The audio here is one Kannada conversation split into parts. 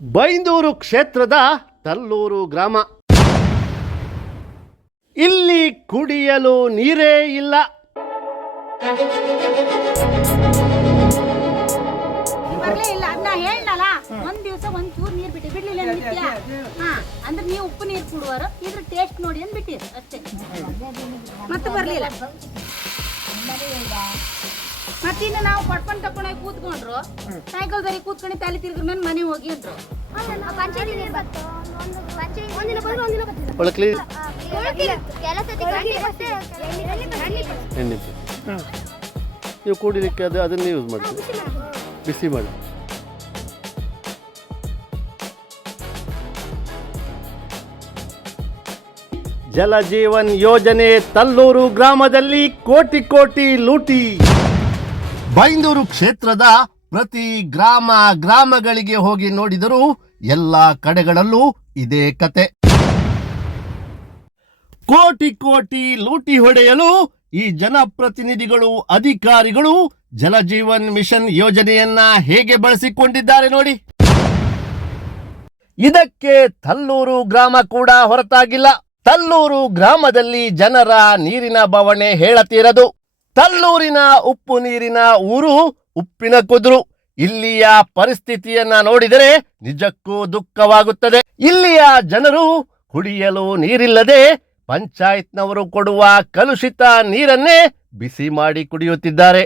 ಬೈಂದೂರು ಕ್ಷೇತ್ರದ ತಲ್ಲೂರು ಗ್ರಾಮ. ಇಲ್ಲಿ ಕುಡಿಯಲು ನೀರೇ ಇಲ್ಲ. ಬರ್ಲೇ ಇಲ್ಲ. ಅದನ್ನ ಹೇಳಲ್ಲ, ಒಂದ್ ದಿವಸ ಒಂದ್ ಚೂರು ನೀರ್ ಬಿಡ್ಲಿಲ್ಲ ಅಂದ್ರೆ ನೀವು ಉಪ್ಪು ನೀರು ಕುಡುವರು, ಇದ್ರ ಟೇಸ್ಟ್ ನೋಡಿ ಅಂದ್ ಬಿಟ್ಟಿರಿ ಅಷ್ಟೇ. ಮತ್ತೆ ಬರ್ಲಿಲ್ಲ. ಮತ್ತಿನ್ನು ನಾವು ಪಟ್ಕೊಂಡ್ ತಕೊಂಡೋಗಿ ಕೂತ್ಕೊಂಡ್ರು, ಸೈಕಲ್ ದಾರಿ ಕೂತ್ಕೊಂಡು ತಲೆ ತಿರ್ಗಿ ನನ್ನ ಮನೆ ಹೋಗಿ ಅಂದ್ರು. ನೀವು ಕುಡಿಲಿಕ್ಕೆ ಅದನ್ನೇ ಯೂಸ್ ಮಾಡ್ತೀವಿ, ಬಿಸಿ ಮಾಡಿ. ಜಲಜೀವನ್ ಯೋಜನೆ ತಲ್ಲೂರು ಗ್ರಾಮದಲ್ಲಿ ಕೋಟಿ ಕೋಟಿ ಲೂಟಿ. ಬೈಂದೂರು ಕ್ಷೇತ್ರದ ಪ್ರತಿ ಗ್ರಾಮಗಳಿಗೆ ಹೋಗಿ ನೋಡಿದರೂ ಎಲ್ಲ ಕಡೆಗಳಲ್ಲೂ ಇದೇ ಕತೆ. ಕೋಟಿ ಕೋಟಿ ಲೂಟಿ ಹೊಡೆಯಲು ಈ ಜನಪ್ರತಿನಿಧಿಗಳು, ಅಧಿಕಾರಿಗಳು ಜಲಜೀವನ್ ಮಿಷನ್ ಯೋಜನೆಯನ್ನ ಹೇಗೆ ಬಳಸಿಕೊಂಡಿದ್ದಾರೆ ನೋಡಿ. ಇದಕ್ಕೆ ತಲ್ಲೂರು ಗ್ರಾಮ ಕೂಡ ಹೊರತಾಗಿಲ್ಲ. ತಲ್ಲೂರು ಗ್ರಾಮದಲ್ಲಿ ಜನರ ನೀರಿನ ಬವಣೆ ಹೇಳತೀರದು. ತಲ್ಲೂರಿನ ಉಪ್ಪು ನೀರಿನ ಊರು ಉಪ್ಪಿನ ಕುದ್ರು. ಇಲ್ಲಿಯ ಪರಿಸ್ಥಿತಿಯನ್ನ ನೋಡಿದರೆ ನಿಜಕ್ಕೂ ದುಃಖವಾಗುತ್ತದೆ. ಇಲ್ಲಿಯ ಜನರು ಕುಡಿಯಲು ನೀರಿಲ್ಲದೆ ಪಂಚಾಯತ್ನವರು ಕೊಡುವ ಕಲುಷಿತ ನೀರನ್ನೇ ಬಿಸಿ ಮಾಡಿ ಕುಡಿಯುತ್ತಿದ್ದಾರೆ.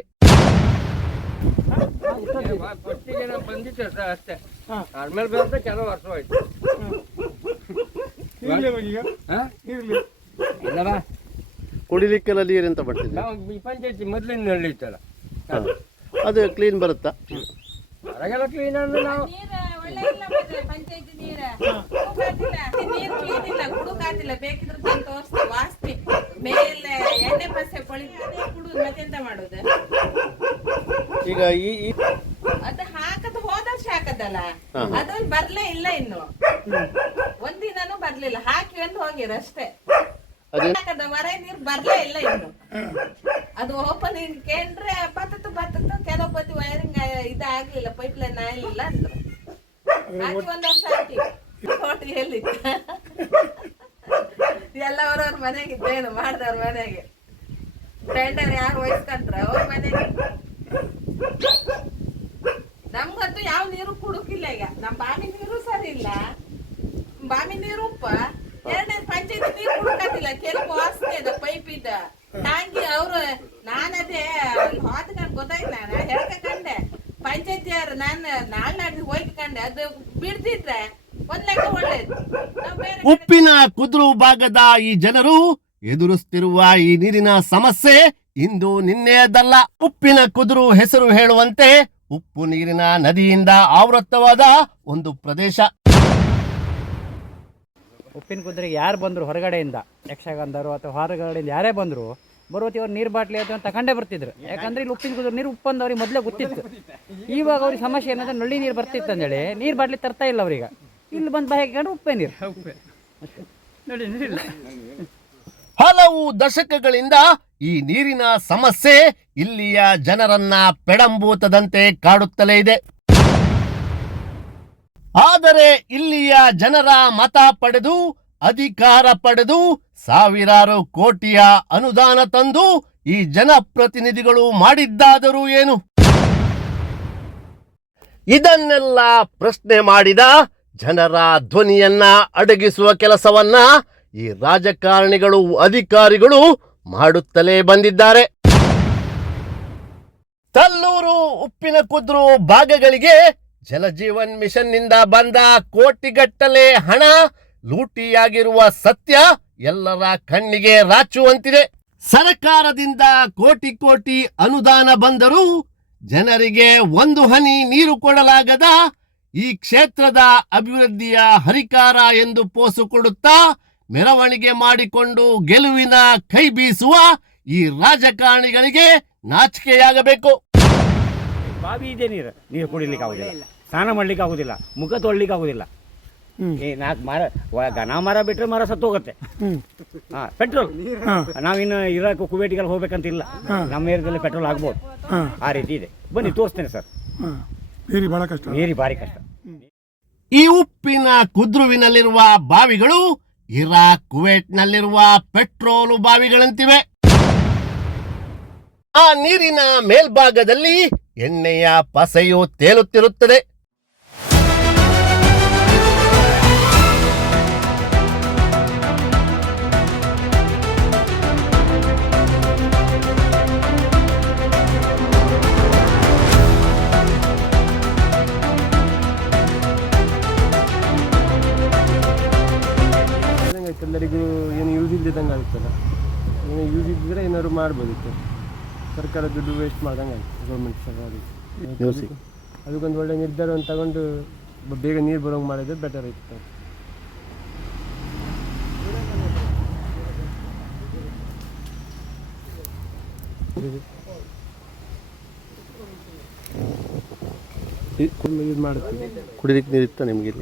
ಕುಡಿಲಿಕ್ಕೆಲ್ಲ ನೀರೆಂತ ಬರ್ತಿದೆ? ಪಂಚಾಯತಿ ಮೊದಲಿನ ನಲ್ಲಿ ಇತ್ತಲ್ಲ, ಅದು ಕ್ಲೀನ್ ಬರುತ್ತಾ? ಹೊರಗೆಲ್ಲ ಕ್ಲೀನ್ ಅಂದ್ರೆ ನಾವು ಬೇಕಿದ್ರೆ ತೋರಿಸ್ತೀವಿ. ವಾಸ್ತಿ ಮೇಲೆ ಎಣ್ಣೆ ಪಸೆ ಕೊಳಿತದೆ, ಕುಡುದು ಮತ್ತೆಂತ ಮಾಡುದು? ಈಗ ಅದು ಹಾಕದ್ ಹೋದ ವರ್ಷ ಹಾಕದಲ್ಲ, ಅದೊಂದು ಬರ್ಲೇ ಇಲ್ಲ. ಇನ್ನು ಒಂದಿನೂ ಬರ್ಲಿಲ್ಲ. ಹಾಕಿ ಒಂದು ಹೋಗಿರ ಅಷ್ಟೇ. ಹಾಕದ ಹೊರ ನೀರು ಬರ್ಲೇ ಇಲ್ಲ ಇನ್ನು. ಅದು ಓಪನ್ ಕೇಂದ್ರೆ ಬತ್ತತ್ತು ಕೆಲವು ಬತ್ತಿ ವೈರಿಂಗ್ ಇದಾಗ್ಲಿಲ್ಲ, ಪೈಪ್ ಲೈನ್ ಆಗ್ಲಿಲ್ಲ ಅಂದ್ರು. ಹಾಕಿ 1 ವರ್ಷ ಹಾಕಿ ಹೋಟೆಲ್ ಎಲ್ಲ ಅವ್ರವ್ರ ಮನೆಗಿದ್ದೇನು ಮಾಡ್ದವ್ರ ಮನೆಗೆ. ಟೆಂಡರ್ ಯಾರು ವಹಿಸ್ಕೊಂಡ್ರ ಅವ್ರ ಮನೆಗೆ. ನಮ್ಗಂತೂ ಯಾವ ನೀರು ಕುಡುಕಿಲ್ಲ. ಈಗ ನಮ್ ಬಾವಿ ನೀರು ಸರಿ ಇಲ್ಲ. ಬಾವಿ ನೀರು ಉಪ್ಪ, 2 ಪಂಚಾಯತಿ ನೀರು ಕುಡುಕತಿಲ್ಲ. ಕೆಲವು ವಾಸನೆ ಅದ ಪೈಪ್ ಇದ್ದ ಟಾಂಗಿ. ಅವ್ರು ನಾನದೇ ಹೋದ್ಕಂಡ್ ಗೊತ್ತಾಯ್ತು. ನಾನು ಹೇಳ್ಕೊಂಡೆ ಪಂಚಾಯತಿಯವ್ರು, ನಾನು ನಾಳೆ ಹೋಯ್ಕೊಂಡೆ. ಅದು ಬಿಡ್ತಿದ್ರೆ ಒಂದ್ ಲೆಕ್ಕ ಒಳ್ಳೇದು. ಉಪ್ಪಿನ ಕುದ್ರು ಭಾಗದ ಈ ಜನರು ಎದುರಿಸುತ್ತಿರುವ ಈ ನೀರಿನ ಸಮಸ್ಯೆ ಇಂದು ನಿನ್ನೆಯದಲ್ಲ. ಉಪ್ಪಿನ ಕುದ್ರು ಹೆಸರು ಹೇಳುವಂತೆ ಉಪ್ಪು ನೀರಿನ ನದಿಯಿಂದ ಆವೃತ್ತವಾದ ಒಂದು ಪ್ರದೇಶ. ಉಪ್ಪಿನ ಕುದ್ರಿಗೆ ಯಾರು ಬಂದರು ಹೊರಗಡೆಯಿಂದ, ಯಕ್ಷಗಂಧರು ಅಥವಾ ಹೊರಗಡೆಯಿಂದ ಯಾರೇ ಬಂದರು ಬರುವತ್ತಿ ಅವ್ರು ನೀರು ಬಾಟ್ಲಿ ಅಥವಾ ತಗೊಂಡೇ ಬರ್ತಿದ್ರು. ಯಾಕಂದ್ರೆ ಇಲ್ಲಿ ಉಪ್ಪಿನ ಕುದ್ರ ನೀರು ಉಪ್ಪಂದು ಅವ್ರಿಗೆ ಮೊದಲೇ ಗೊತ್ತಿತ್ತು. ಇವಾಗ ಅವ್ರಿಗೆ ಸಮಸ್ಯೆ ಏನಂದ್ರೆ ನಲ್ಲಿ ನೀರು ಬರ್ತಿತ್ತು ಅಂದೇಳಿ ನೀರು ಬಾಟ್ಲಿ ತರ್ತಾ ಇಲ್ಲ ಅವ್ರಿಗೆ. ಇಲ್ಲಿ ಬಂದು ಬಾಯಿ ಹಾಕಿಕೊಂಡು ಉಪ್ಪೇ ನೀರು. ಹಲವು ದಶಕಗಳಿಂದ ಈ ನೀರಿನ ಸಮಸ್ಯೆ ಇಲ್ಲಿಯ ಜನರನ್ನ ಪೆಡಂಬೂತದಂತೆ ಕಾಡುತ್ತಲೇ ಇದೆ. ಆದರೆ ಇಲ್ಲಿಯ ಜನರ ಮತ ಪಡೆದು, ಅಧಿಕಾರ ಪಡೆದು, ಸಾವಿರಾರು ಕೋಟಿಯ ಅನುದಾನ ತಂದು ಈ ಜನಪ್ರತಿನಿಧಿಗಳು ಮಾಡಿದ್ದಾದರೂ ಏನು? ಇದನ್ನೆಲ್ಲ ಪ್ರಶ್ನೆ ಮಾಡಿದ ಜನರ ಧ್ವನಿಯನ್ನ ಅಡಗಿಸುವ ಕೆಲಸವನ್ನ ಈ ರಾಜಕಾರಣಿಗಳು, ಅಧಿಕಾರಿಗಳು ಮಾಡುತ್ತಲೇ ಬಂದಿದ್ದಾರೆ. ತಲ್ಲೂರು ಉಪ್ಪಿನ ಕುದ್ರು ಭಾಗಗಳಿಗೆ ಜಲಜೀವನ್ ಮಿಷನ್ ನಿಂದ ಬಂದ ಕೋಟಿಗಟ್ಟಲೆ ಹಣ ಲೂಟಿಯಾಗಿರುವ ಸತ್ಯ ಎಲ್ಲರ ಕಣ್ಣಿಗೆ ರಾಚುವಂತಿದೆ. ಸರ್ಕಾರದಿಂದ ಕೋಟಿ ಕೋಟಿ ಅನುದಾನ ಬಂದರೂ ಜನರಿಗೆ ಒಂದು ಹನಿ ನೀರು ಕೊಡಲಾಗದ ಈ ಕ್ಷೇತ್ರದ ಅಭಿವೃದ್ಧಿಯ ಹರಿಕಾರ ಎಂದು ಪೋಸು ಕೊಡುತ್ತಾ ಮೆರವಣಿಗೆ ಮಾಡಿಕೊಂಡು ಗೆಲುವಿನ ಕೈ ಬೀಸುವ ಈ ರಾಜಕಾರಣಿಗಳಿಗೆ ನಾಚಿಕೆಯಾಗಬೇಕು. ಬಾವಿ ಇದೆ, ನೀರು ಕುಡಿಲಿಕ್ಕೆ ಆಗುದಿಲ್ಲ, ಸ್ನಾನ ಮಾಡ್ಲಿಕ್ಕೆ ಆಗುದಿಲ್ಲ, ಮುಖ ತೊಳ್ಲಿಕ್ಕೆ ಆಗುದಿಲ್ಲ. 4 ಮರ, ಘನ ಮರ ಬಿಟ್ಟರೆ ಮರ ಸತ್ತು ಹೋಗುತ್ತೆ. ಪೆಟ್ರೋಲ್ ನಾವಿನ್ನು ಇರೋಕೆ ಕುವೇಟಿಗೆಲ್ಲ ಹೋಗ್ಬೇಕಂತಿಲ್ಲ. ನಮ್ಮ ಏರಿಯಾದಲ್ಲಿ ಪೆಟ್ರೋಲ್ ಆಗ್ಬೋದು. ಆ ರೀತಿ ಇದೆ. ಬನ್ನಿ ತೋರಿಸ್ತೇನೆ ಸರ್. ನೀರಿ ಭಾಳ ಕಷ್ಟ. ನೀರಿ ಭಾರಿ ಕಷ್ಟ. ಈ ಉಪ್ಪಿನ ಕುದ್ರುವಿನಲ್ಲಿರುವ ಬಾವಿಗಳು ಇರಾಕ್ ಕುವೈಟ್ನಲ್ಲಿರುವ ಪೆಟ್ರೋಲು ಬಾವಿಗಳಂತಿವೆ. ಆ ನೀರಿನ ಮೇಲ್ಭಾಗದಲ್ಲಿ ಎಣ್ಣೆಯ ಪಸೆಯು ತೇಲುತ್ತಿರುತ್ತದೆ. ಎಲ್ಲರಿಗೂ ಏನು ಯೂಸ್ ಇಲ್ದಿದ್ದಂಗೆ ಆಗುತ್ತಲ್ಲ, ಏನು ಯೂಸ್ ಇದ್ದಿದ್ರೆ ಏನಾದ್ರು ಮಾಡ್ಬೋದಿತ್ತು. ಸರ್ಕಾರ ದುಡ್ಡು ವೇಸ್ಟ್ ಮಾಡ್ದಂಗೆ ಆಯ್ತು ಗೌರ್ಮೆಂಟ್ ಅದಕ್ಕೆ. ಅದಕ್ಕೊಂದು ಒಳ್ಳೆ ನಿರ್ಧಾರವನ್ನು ತಗೊಂಡು ಬೇಗ ನೀರು ಬರೋಂಗೆ ಮಾಡಿದ್ರೆ ಬೆಟರ್ ಇತ್ತು. ಯೂಸ್ ಮಾಡುತ್ತೀವಿ. ಕುಡಿಲಿಕ್ಕೆ ನೀರಿತ್ತ ನಿಮಗೆ?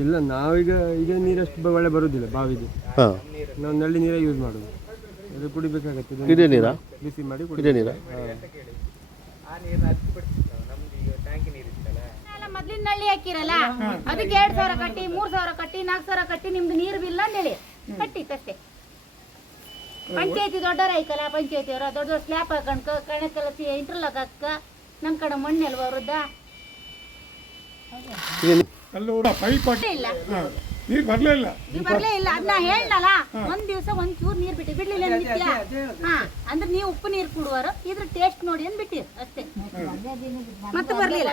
ಇಲ್ಲ, ನಾವೀಗ ಈಗ ನೀರಷ್ಟು ಒಳ್ಳೆ ಬರೋದಿಲ್ಲ ಬಾವಿದು. ನಾವು ನಲ್ಲಿ ನೀರೇ ಯೂಸ್ ಮಾಡೋದು. ಅದು ಕುಡಿಬೇಕಾಗತ್ತೆ. ಕುಡಿಯೋ ನೀರ ಬಿಸಿ ಮಾಡಿ ಕುಡಿಯೋ ನೀರ. ಮೊದ್ಲಿನ ನಳ್ಳಿ ಹಾಕಿರಲ್ಲ, ಅದಕ್ಕೆ 2,000 ಕಟ್ಟಿ, 3,000 ಕಟ್ಟಿ, 4,000 ಕಟ್ಟಿ ನಿಮ್ದು ನೀರು ಬಿಲ್ಲ ಅಂತೇಳಿ ಕಟ್ಟಿತ್ತಷ್ಟೇ. ಪಂಚಾಯತಿ ದೊಡ್ಡವ್ರ ಐತಲ್ಲ, ಪಂಚಾಯತಿಯವ್ರ ದೊಡ್ಡ ದೊಡ್ಡ ಸ್ಲ್ಯಾಪ್ ಹಾಕೊಂಡ್ಕ ಕಣಕಲಸಿ ಇಂಟರ್ಲಾಕ್ ಹಾಕ ನಮ್ ಕಡೆ ಮಣ್ಣೆಲ್ವ ವೃದ್ಧ ಇಲ್ಲ, ನೀರು ಬರಲೇ ಇಲ್ಲ. ಬರ್ಲೇ ಇಲ್ಲ. ಅದನ್ನ ಹೇಳಲ್ಲ, ಒಂದ್ ದಿವಸ ಒಂಚೂರು ನೀರ್ ಬಿಟ್ಟು ಬಿಡ್ಲಿಲ್ಲ ನಿತ್ಯ. ಹಾ, ಅಂದ್ರೆ ನೀವು ಉಪ್ಪು ನೀರು ಕುಡುವರು, ಇದ್ರ ಟೇಸ್ಟ್ ನೋಡಿ ಅಂದ್ ಬಿಟ್ಟಿರ್ ಅಷ್ಟೇ, ಮತ್ತೆ ಬರ್ಲಿಲ್ಲ.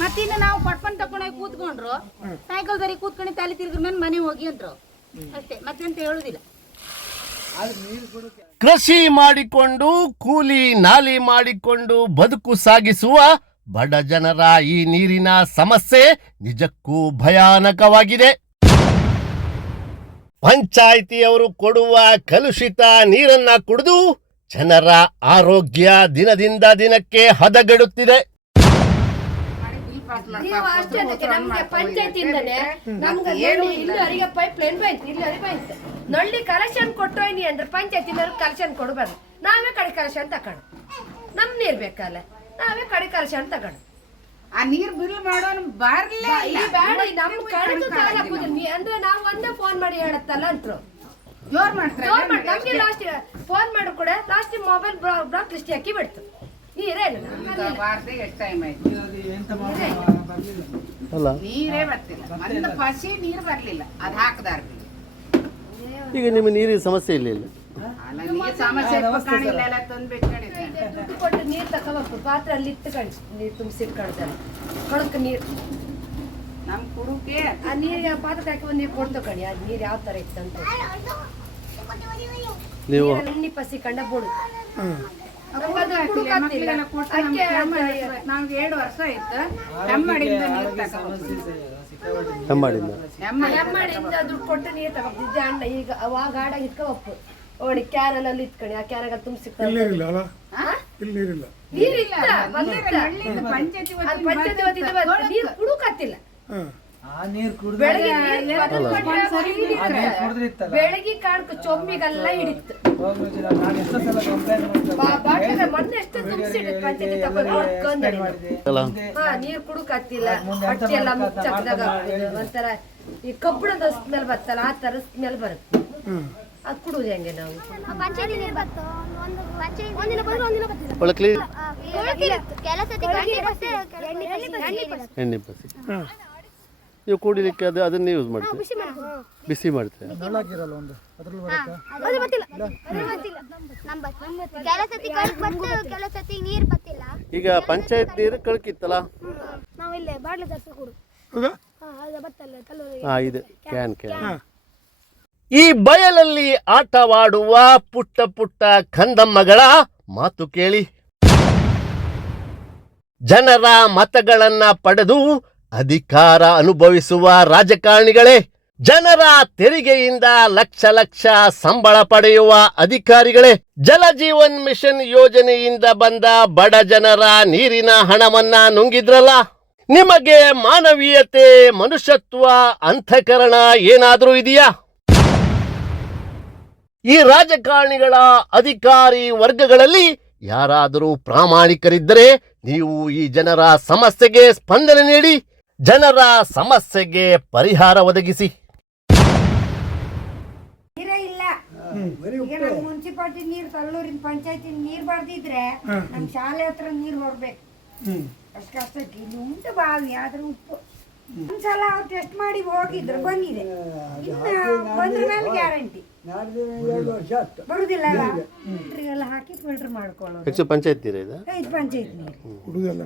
ಮತ್ತಿನ್ನು ನಾವು ಪಟ್ಪನ್ ತಕೊಂಡೋಗಿ ಕೂತ್ಕೊಂಡ್ರು, ಸೈಕಲ್ ದರಿ ಕೂತ್ಕೊಂಡು ತಲೆ ತಿರ್ಗ್ರ ನನ್ ಮನೆ ಹೋಗಿ ಅಂದ್ರು ಅಷ್ಟೇ, ಮತ್ತೆಂತ ಹೇಳುದಿಲ್ಲ. ಕೃಷಿ ಮಾಡಿಕೊಂಡು ಕೂಲಿ ನಾಲಿ ಮಾಡಿಕೊಂಡು ಬದುಕು ಸಾಗಿಸುವ ಬಡ ಜನರ ಈ ನೀರಿನ ಸಮಸ್ಯೆ ನಿಜಕ್ಕೂ ಭಯಾನಕವಾಗಿದೆ. ಪಂಚಾಯಿತಿಯವರು ಕೊಡುವ ಕಲುಷಿತ ನೀರನ್ನ ಕುಡಿದು ಜನರ ಆರೋಗ್ಯ ದಿನದಿಂದ ದಿನಕ್ಕೆ ಹದಗೆಡುತ್ತಿದೆ. ನೀವು ಅಷ್ಟೇ ನಮ್ಗೆ ಪಂಚಾಯತಿಂದನೇ ನಮ್ಗೆ ಇಲ್ಲಿವರೆಗೆ ಪೈಪ್ ಲೈನ್ ಬಂತು, ಇಲ್ಲಿವರೆಗೆ ಬಂತು. ನಳ್ಳಿ ಕಲೆಕ್ಷನ್ ಕೊಟ್ಟೋಯ್ನಿ ಅಂದ್ರೆ ಪಂಚಾಯತಿನವ್ರಿಗೆ ಕಲೆಕ್ಷನ್ ಕೊಡಬಾರ್ದು, ನಾವೇ ಕಡೆ ಕಲೆಕ್ಷನ್ ತಕೊಂಡು. ನಮ್ ನೀರ್ ಬೇಕಲ್ಲ, ನಾವೇ ಕಡೆ ಕಲೆಕ್ಷನ್ ತಗೊಂಡು. ಆ ನೀರ್ ಬಿಲ್ ಮಾಡೋನು ಬರ್ಲೇ ಬೇಡ, ನಮ್ ಕಡೆದು ಅಂದ್ರೆ ನಾವು ಒಂದೇ ಫೋನ್ ಮಾಡಿ ಹೇಳತ್ತಲ್ಲ ಅಂತರು ಜೋರ್ ಮಾಡ್ತಾರೆ. ನಮ್ಗೆ ಲಾಸ್ಟ್ ಫೋನ್ ಮಾಡಿ ಕೂಡ ಲಾಸ್ಟ್ ಮೊಬೈಲ್ ಬ್ಲಾಕ್ ಲಿಸ್ಟ್ ಹಾಕಿ ಬಿಡ್ತು. ನೀರೇ ಇಲ್ಲ, ಎಷ್ಟು ಟೈಮ್ ಆಯ್ತು ನೀರೇ ಬರ್ತಿಲ್ಲ. ಒಂದು ಪಸಿ ನೀರು ಬರ್ಲಿಲ್ಲ, ಅದ್ ಹಾಕದಾರ ಈಗ ನಿಮ್ಮ ನೀರಿನ ಸಮಸ್ಯೆ ಇಲ್ಲ. ನೀರ್ ಸಮಸ್ಯೆ ಕಾಣಿಲ್ಲ, ಎಲ್ಲ ತಂದು ಬಿಟ್ಕೊಂಡಿದ್ದೆ. ದುಡ್ಡು ಕೊಟ್ಟು ನೀರ್ ತಗೋಬೇಕು, ಪಾತ್ರ ಅಲ್ಲಿ ಇಟ್ಟುಕೊಂಡು ನೀರು ತುಂಬಿಸಿಟ್ಕೊಳ್ತಾರೆ. ಕೊಳಕ ನೀರು ನಮ್ ಕುಡುಕೆ ಆ ನೀರಿಗೆ ಪಾತ್ರ ಹಾಕಿ ಒಂದು ನೀರು ಕೊಡ್ತು ಕಣಿ. ಅದು ನೀರು ಯಾವ ತರ ಇತ್ತಂತ ನೀವು ಎಣ್ಣೆ ಪಸಿ ಕಂಡ ಬೋಡು. ನಮ್ಗೆ 2 ವರ್ಷ ಆಯ್ತು ಹೆಮ್ಮಡಿಂದ ನೀರು ತಗೋಬೇಕು. ಹೆಮ್ಮಡಿಂದ ದುಡ್ಡು ಕೊಟ್ಟು ನೀರು ತಗೋತಿದ್ದೆ ಅಣ್ಣ. ಈಗ ಅವಾಗ ಗಾಡಾಗ ಇಟ್ಕೊ ಒಪ್ಪು ಓಡಿ ಕ್ಯಾನಲ್ ಅಲ್ಲಿ ಇಟ್ಕಣಿ, ಆ ಕ್ಯಾನಾಗ ತುಂಬಿಸಿಕೊಂಡು ನೀರಿಲ್ಲ ಅಲ್ಲ, ಇಲ್ಲಿ ನೀರಿಲ್ಲ. ನೀರಿಲ್ಲ, ಪಂಚಾಯತಿ ನೀರು ಕುಡುಕತ್ತಿಲ್ಲ. ಬೆಳಗ್ಗೆ ಕಾಣ್ಕ ಚೊಮ್ಮಿಗೆಲ್ಲ ಹಿಡಿತ್ತು. ಮೊನ್ನೆ ಎಷ್ಟು ತುಂಬಿಸಿಟ್ಟು ಪಂಚಾಯತಿ ತಗೊಂಡು ನೀರ್ ಕುಡುಕತ್ತಿಲ್ಲ. ಹೊಟ್ಟೆ ಎಲ್ಲ ಮುಚ್ಚಾಕ್ದಾಗ ಒಂಥರ ಈ ಕಬ್ಬಿಣದ ಸ್ಮೆಲ್ ಬರ್ತಲ್ಲ, ಆ ತರ ಸ್ಮೆಲ್ ಬರುತ್ತೆ. ಅದು ಕುಡುದು ಹೆಂಗೆ ನಾವು? ನೀವು ಕುಡಿಲಿಕ್ಕೆ ಅದನ್ನೇ ಯೂಸ್ ಮಾಡ್ತೀವಿ, ಬಿಸಿ ಮಾಡ್ತೀವಿ. ಈಗ ಪಂಚಾಯತ್ ನೀರು ಕಳ್ಕಿತ್ತಲ್ಲ, ಇದೆ ಕ್ಯಾನ್. ಈ ಬಯಲಲ್ಲಿ ಆಟವಾಡುವ ಪುಟ್ಟ ಪುಟ್ಟ ಕಂದಮ್ಮಗಳ ಮಾತು ಕೇಳಿ. ಜನರ ಮತಗಳನ್ನ ಪಡೆದು ಅಧಿಕಾರ ಅನುಭವಿಸುವ ರಾಜಕಾರಣಿಗಳೇ, ಜನರ ತೆರಿಗೆಯಿಂದ ಲಕ್ಷ ಲಕ್ಷ ಸಂಬಳ ಪಡೆಯುವ ಅಧಿಕಾರಿಗಳೇ, ಜಲ ಜೀವನ್ ಮಿಷನ್ ಯೋಜನೆಯಿಂದ ಬಂದ ಬಡ ಜನರ ನೀರಿನ ಹಣವನ್ನ ನುಂಗಿದ್ರಲ್ಲ, ನಿಮಗೆ ಮಾನವೀಯತೆ, ಮನುಷ್ಯತ್ವ, ಅಂತಃಕರಣ ಏನಾದ್ರೂ ಇದೆಯಾ? ಈ ರಾಜಕಾರಣಿಗಳ ಅಧಿಕಾರಿ ವರ್ಗಗಳಲ್ಲಿ ಯಾರಾದರೂ ಪ್ರಾಮಾಣಿಕರಿದ್ದರೆ ನೀವು ಈ ಜನರ ಸಮಸ್ಯೆಗೆ ಸ್ಪಂದನೆ ನೀಡಿ, ಜನರ ಸಮಸ್ಯೆಗೆ ಪರಿಹಾರ ಒದಗಿಸಿ. ನೀರೇ ಇಲ್ಲ. ಈಗ ನಮ್ ಮುನ್ಸಿಪಾಲ್ಟಿ ನೀರ್ ತಲ್ಲೂರಿನ ಪಂಚಾಯತಿ ನೀರ್ ಬರ್ದಿದ್ರೆ ನಮ್ ಶಾಲೆ ಹತ್ರ ನೀರ್ ಬರ್ಬೇಕು. ಅಷ್ಟು ಕಷ್ಟಕ್ಕೆ ಇಲ್ಲಿ ಉಂಟು ಬಾವಿ, ಆದ್ರೆ ಉಪ್ಪು. ಒಂದ್ಸಲ ಅವ್ರು ಟೆಸ್ಟ್ ಮಾಡಿ ಹೋಗಿದ್ರು, ಬಂದಿದೆ. ಇನ್ನು ಬಂದ್ರ ಮೇಲೆ ಗ್ಯಾರಂಟಿ ಬರುದಿಲ್ಲ. ಫಿಲ್ಟರ್ಗೆಲ್ಲ ಹಾಕಿ ಫಿಲ್ಟರ್ ಮಾಡ್ಕೊಳ್ಳೋದು. ಪಂಚಾಯತ್ ನೀರು ಇದೆ, ಇದು ಪಂಚಾಯತ್ ನೀರು ಕುಡುದೇ ಅಲ್ಲ.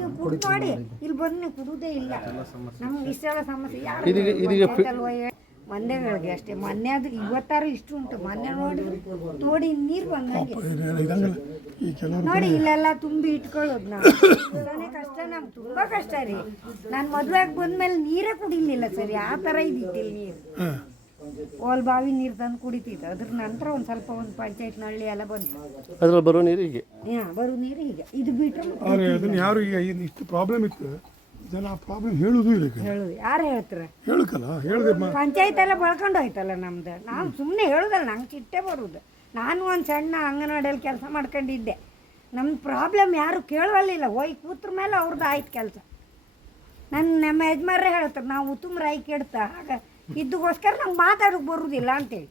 ನೀವು ಕುಡಿದು ನೋಡಿ, ಇಲ್ಲಿ ಬಂದು ಕುಡುದೇ ಇಲ್ಲ. ನಮ್ಗೆ ಇಷ್ಟೆಲ್ಲ ಸಮಸ್ಯೆ ಮೊನ್ನೆಗಳಿಗೆ ಅಷ್ಟೇ. ಮೊನ್ನೆ ಅದು ಇವತ್ತಾರು ಇಷ್ಟು ಉಂಟು. ಮೊನ್ನೆ ನೋಡಿ ನೀರು ಬಂದಂಗೆ ನೋಡಿ, ಇಲ್ಲೆಲ್ಲ ತುಂಬಿ ಇಟ್ಕೊಳ್ಳೋದು. ನಾವು ಕಷ್ಟ, ನಮ್ಗೆ ತುಂಬಾ ಕಷ್ಟ ರೀ. ನಾನು ಮದುವೆಗೆ ಬಂದ್ಮೇಲೆ ನೀರೇ ಕುಡಿಲಿಲ್ಲ ಸರಿ, ಆ ಥರ ಇದ್ದಿದ್ದಿಲ್ಲ ನೀರು. ಓಲ್ ಬಾವಿ ನೀರು ತಂದು ಕುಡಿತಿತ್ತು. ಅದ್ರ ನಂತರ ಒಂದು ಸ್ವಲ್ಪ ಒಂದು ಪಂಚಾಯತ್ ನಳ್ಳಿ ಎಲ್ಲ ಬಂತು. ಅದ್ರಲ್ಲಿ ಬರೋ ನೀರು ಹೀಗೆ, ಬರೋ ನೀರು ಹೀಗೆ. ಇದು ಬಿಟ್ಟರೆ ಅದನ್ನ ಯಾರು ಈಗ ಇಷ್ಟು ಪ್ರಾಬ್ಲಮ್ ಇತ್ತು, ಜನ ಪ್ರಾಬ್ಲಮ್ ಹೇಳುದು ಇಲ್ಲ. ಹೇಳುದು ಯಾರು ಹೇಳ್ತಾರೆ? ಹೇಳಕಲ್ಲ ಹೇಳಿದೆ ಪಂಚಾಯತ್ ಎಲ್ಲ ಬಳ್ಕೊಂಡು ಹೋಯ್ತಲ್ಲ ನಮ್ದು. ನಾವು ಸುಮ್ಮನೆ ಹೇಳುದಲ್ಲ, ನಂಗೆ ಚಿಟ್ಟೆ ಬರುದು. ನಾನು ಒಂದು ಸಣ್ಣ ಅಂಗನವಾಡಿಯಲ್ಲಿ ಕೆಲಸ ಮಾಡ್ಕೊಂಡಿದ್ದೆ. ನಮ್ಮ ಪ್ರಾಬ್ಲಮ್ ಯಾರು ಕೇಳುವಲ್ಲಿಲ್ಲ. ಹೋಗಿ ಕೂತ್ರ ಮೇಲೆ ಅವ್ರದ್ದು ಆಯ್ತು ಕೆಲಸ. ನಮ್ಮ ಯಜಮಾನ್ರೇ ಹೇಳ್ತಾರೆ, ನಾವು ಉತ್ತಮರಾಯಿ ಕೆಡ್ತಾ ಆಗ ಇದ್ದಗೋಸ್ಕರ ನಮ್ಗೆ ಮಾತಾಡೋಕೆ ಬರುವುದಿಲ್ಲ ಅಂತೇಳಿ.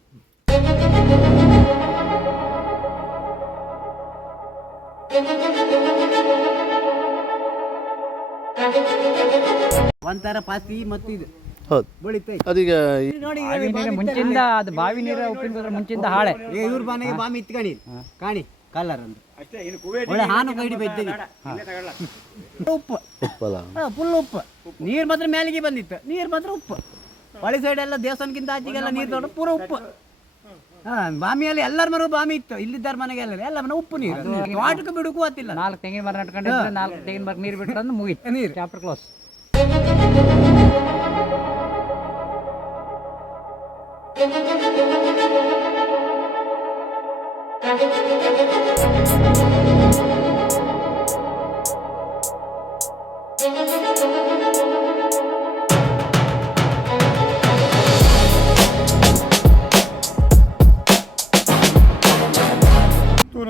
ಒಂಥರ ಪಾತಿ ಮತ್ತು ಇದು ಹೌದು ಅದೀಗ ನೋಡಿ. ಮುಂಚಿಂದ ಅದು ಬಾವಿ ನೀರು ಉಪ್ಪಿನ ಕುದ್ರೆ ಮುಂಚಿಂದ ಹಾಳೆ. ಇವ್ರ ಮನೆಗೆ ಬಾಮಿ ಇತ್ಕಣಿ ಕಾಣಿ ಕಲರ್ ಅಂತ ಒಳ್ಳೆ ಹಾನು ಕೈಡಿ ಬೈತಿಗೆ ಉಪ್ಪು ಫುಲ್ ಉಪ್ಪು. ನೀರು ಮಾತ್ರ ಮೇಲಿಗೆ ಬಂದಿತ್ತು, ನೀರು ಮಾತ್ರ ಉಪ್ಪು. ಹೊಳೆ ಸೈಡ್ ಎಲ್ಲ ದೇವಸ್ಥಾನಕ್ಕಿಂತ ಆಚೆಗೆಲ್ಲ ನೀರು ತೊಗೊಂಡು ಪೂರ ಉಪ್ಪು. ಬಾಮಿಯಲ್ಲಿ ಎಲ್ಲರ ಮನೆಗೂ ಬಾಮಿ ಇತ್ತು, ಇಲ್ಲಿದ್ದಾರ ಮನೆಗೆ ಎಲ್ಲ ಮನೆ ಉಪ್ಪು ನೀರು. ವಾಟಕ್ಕೆ ಬಿಡಕ್ಕೂ ಆತಿಲ್ಲ. 4 ತೆಂಗಿನ ಮರ ನಟ್ಕೊಂಡಿದ್ರೆ 4 ತೆಂಗಿನ ಮರ ನೀರು ಬಿಟ್ಟರೆ ಅಂದ್ರೆ ಮುಗೀತು ನೀರು, ಚಾಪ್ಟರ್ ಕ್ಲೋಸ್.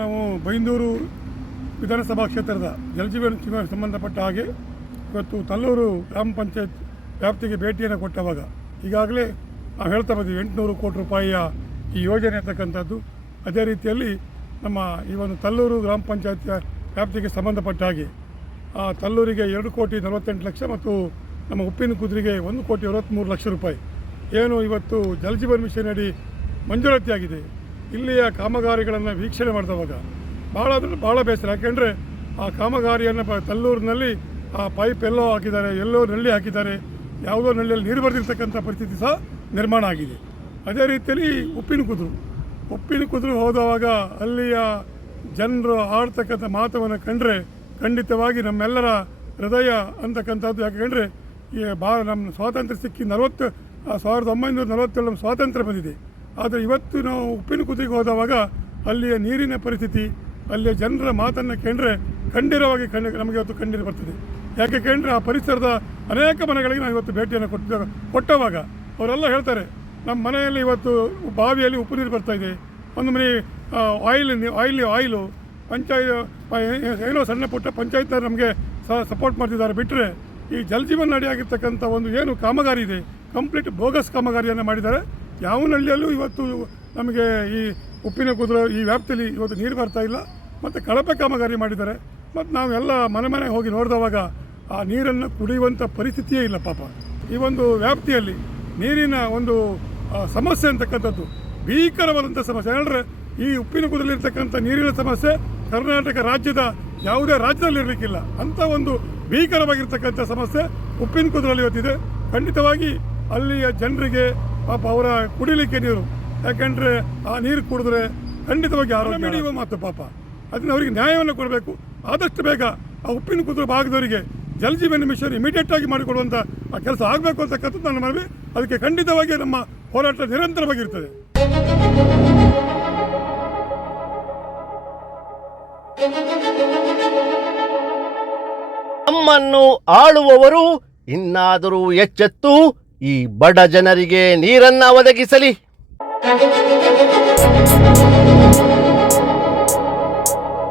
ನಾವು ಬೈಂದೂರು ವಿಧಾನಸಭಾ ಕ್ಷೇತ್ರದ ಜಲಜೀವನ ಚುನಾವಣೆ ಸಂಬಂಧಪಟ್ಟ ಹಾಗೆ ಇವತ್ತು ತಲ್ಲೂರು ಗ್ರಾಮ ಪಂಚಾಯತ್ ವ್ಯಾಪ್ತಿಗೆ ಭೇಟಿಯನ್ನು ಕೊಟ್ಟವಾಗ ಈಗಾಗಲೇ ನಾವು ಹೇಳ್ತಾ ಬಂದೀವಿ 800 ಕೋಟಿ ರೂಪಾಯಿಯ ಈ ಯೋಜನೆ ಅಂತಕ್ಕಂಥದ್ದು. ಅದೇ ರೀತಿಯಲ್ಲಿ ನಮ್ಮ ಈ ಒಂದು ತಲ್ಲೂರು ಗ್ರಾಮ ಪಂಚಾಯತ್ ವ್ಯಾಪ್ತಿಗೆ ಸಂಬಂಧಪಟ್ಟ ಹಾಗೆ ತಲ್ಲೂರಿಗೆ 2,48,00,000 ಮತ್ತು ನಮ್ಮ ಉಪ್ಪಿನ ಕುದ್ರಿಗೆ 1,23,00,000 ರೂಪಾಯಿ ಏನು ಇವತ್ತು ಜಲಜೀವನ್ ಮಿಷನ್ ಅಡಿ ಮಂಜೂರಾತಿಯಾಗಿದೆ. ಇಲ್ಲಿಯ ಕಾಮಗಾರಿಗಳನ್ನು ವೀಕ್ಷಣೆ ಮಾಡಿದವಾಗ ಭಾಳ ಬೇಸರ. ಯಾಕೆಂದರೆ ಆ ಕಾಮಗಾರಿಯನ್ನು ತಲ್ಲೂರಿನಲ್ಲಿ ಆ ಪೈಪ್ ಎಲ್ಲೋ ಹಾಕಿದ್ದಾರೆ, ಎಲ್ಲೋ ನಲ್ಲಿ ಹಾಕಿದ್ದಾರೆ, ಯಾವುದೋ ನಳ್ಳಿಯಲ್ಲಿ ನೀರು ಬರೆದಿರ್ತಕ್ಕಂಥ ಪರಿಸ್ಥಿತಿ ಸಹ ನಿರ್ಮಾಣ ಆಗಿದೆ. ಅದೇ ರೀತಿಯಲ್ಲಿ ಉಪ್ಪಿನ ಕುದ್ರು ಹೋದವಾಗ ಅಲ್ಲಿಯ ಜನರು ಆಡ್ತಕ್ಕಂಥ ಮಾತವನ್ನು ಕಂಡ್ರೆ ಖಂಡಿತವಾಗಿ ನಮ್ಮೆಲ್ಲರ ಹೃದಯ ಅಂತಕ್ಕಂಥದ್ದು. ಯಾಕೆಂದರೆ ಈ ನಮ್ಮ ಸ್ವಾತಂತ್ರ್ಯ ಸಿಕ್ಕಿ 1947 ನಮ್ಮ ಸ್ವಾತಂತ್ರ್ಯ ಬಂದಿದೆ. ಆದರೆ ಇವತ್ತು ನಾವು ಉಪ್ಪಿನ ಕುದ್ರಿಗೆ ಹೋದವಾಗ ಅಲ್ಲಿಯ ನೀರಿನ ಪರಿಸ್ಥಿತಿ, ಅಲ್ಲಿಯ ಜನರ ಮಾತನ್ನು ಕಂಡ್ರೆ ಖಂಡಿತವಾಗಿ ನಮಗೆ ಇವತ್ತು ಕಂಡು ಬರ್ತದೆ. ಯಾಕೆ ಕೇಳಿದ್ರೆ ಆ ಪರಿಸರದ ಅನೇಕ ಮನೆಗಳಿಗೆ ನಾವು ಇವತ್ತು ಭೇಟಿಯನ್ನು ಕೊಟ್ಟವಾಗ ಅವರೆಲ್ಲ ಹೇಳ್ತಾರೆ, ನಮ್ಮ ಮನೆಯಲ್ಲಿ ಇವತ್ತು ಬಾವಿಯಲ್ಲಿ ಉಪ್ಪು ನೀರು ಬರ್ತಾಯಿದೆ, ಒಂದು ಮನೆ ಆಯಿಲು ಏನೋ ಸಣ್ಣ ಪುಟ್ಟ ಪಂಚಾಯತ್ನವ್ರು ನಮಗೆ ಸಪೋರ್ಟ್ ಮಾಡ್ತಿದ್ದಾರೆ. ಬಿಟ್ಟರೆ ಈ ಜಲಜೀವನ ಅಡಿಯಾಗಿರ್ತಕ್ಕಂಥ ಒಂದು ಏನು ಕಾಮಗಾರಿ ಇದೆ, ಕಂಪ್ಲೀಟ್ ಬೋಗಸ್ ಕಾಮಗಾರಿಯನ್ನು ಮಾಡಿದ್ದಾರೆ. ಯಾವ ನಳ್ಳಿಯಲ್ಲೂ ಇವತ್ತು ನಮಗೆ ಈ ಉಪ್ಪಿನ ಕುದುರೆ ಈ ವ್ಯಾಪ್ತಿಯಲ್ಲಿ ಇವತ್ತು ನೀರು ಬರ್ತಾ ಇಲ್ಲ. ಮತ್ತು ಕಳಪೆ ಕಾಮಗಾರಿ ಮಾಡಿದ್ದಾರೆ. ಮತ್ತು ನಾವೆಲ್ಲ ಮನೆ ಹೋಗಿ ನೋಡಿದವಾಗ ಆ ನೀರನ್ನು ಕುಡಿಯುವಂಥ ಪರಿಸ್ಥಿತಿಯೇ ಇಲ್ಲ ಪಾಪ. ಈ ಒಂದು ವ್ಯಾಪ್ತಿಯಲ್ಲಿ ನೀರಿನ ಒಂದು ಸಮಸ್ಯೆ ಅಂತಕ್ಕಂಥದ್ದು ಭೀಕರವಾದಂಥ ಸಮಸ್ಯೆ. ಹೇಳಿದ್ರೆ ಈ ಉಪ್ಪಿನ ಕುದುರೆಯಲ್ಲಿರ್ತಕ್ಕಂಥ ನೀರಿನ ಸಮಸ್ಯೆ ಕರ್ನಾಟಕ ರಾಜ್ಯದ ಯಾವುದೇ ರಾಜ್ಯದಲ್ಲಿ ಇರಲಿಕ್ಕಿಲ್ಲ. ಅಂಥ ಒಂದು ಭೀಕರವಾಗಿರ್ತಕ್ಕಂಥ ಸಮಸ್ಯೆ ಉಪ್ಪಿನ ಕುದುರೆಯಲ್ಲಿ ಇವತ್ತಿದೆ. ಖಂಡಿತವಾಗಿ ಅಲ್ಲಿಯ ಜನರಿಗೆ ಪಾಪ ಅವರ ಕುಡಿಲಿಕ್ಕೆ ನೀರು, ಯಾಕೆಂದರೆ ಆ ನೀರು ಕುಡಿದ್ರೆ ಖಂಡಿತವಾಗಿ ಆರೋಗ್ಯ ಹಿಡಿಯುವ ಮಾತು ಪಾಪ. ಅದನ್ನು ಅವರಿಗೆ ನ್ಯಾಯವನ್ನು ಕೊಡಬೇಕು. ಆದಷ್ಟು ಬೇಗ ಆ ಉಪ್ಪಿನ ಕುದುರೆ ಭಾಗದವರಿಗೆ ಜಲಜೀವನ ಮಿಷನ್ ಇಮಿಡಿಯೇಟ್ ಆಗಿ ಮಾಡಿಕೊಡುವಂಥ ಆ ಕೆಲಸ ಆಗಬೇಕು ಅಂತಕ್ಕಂಥದ್ದು ನನ್ನ ಮನವಿ. ಅದಕ್ಕೆ ಖಂಡಿತವಾಗಿ ನಮ್ಮ ಹೋರಾಟ ನಿರಂತರವಾಗಿರ್ತದೆ. ನಮ್ಮನ್ನು ಆಳುವವರು ಇನ್ನಾದರೂ ಎಚ್ಚೆತ್ತು ಈ ಬಡ ಜನರಿಗೆ ನೀರನ್ನ ಒದಗಿಸಲಿ.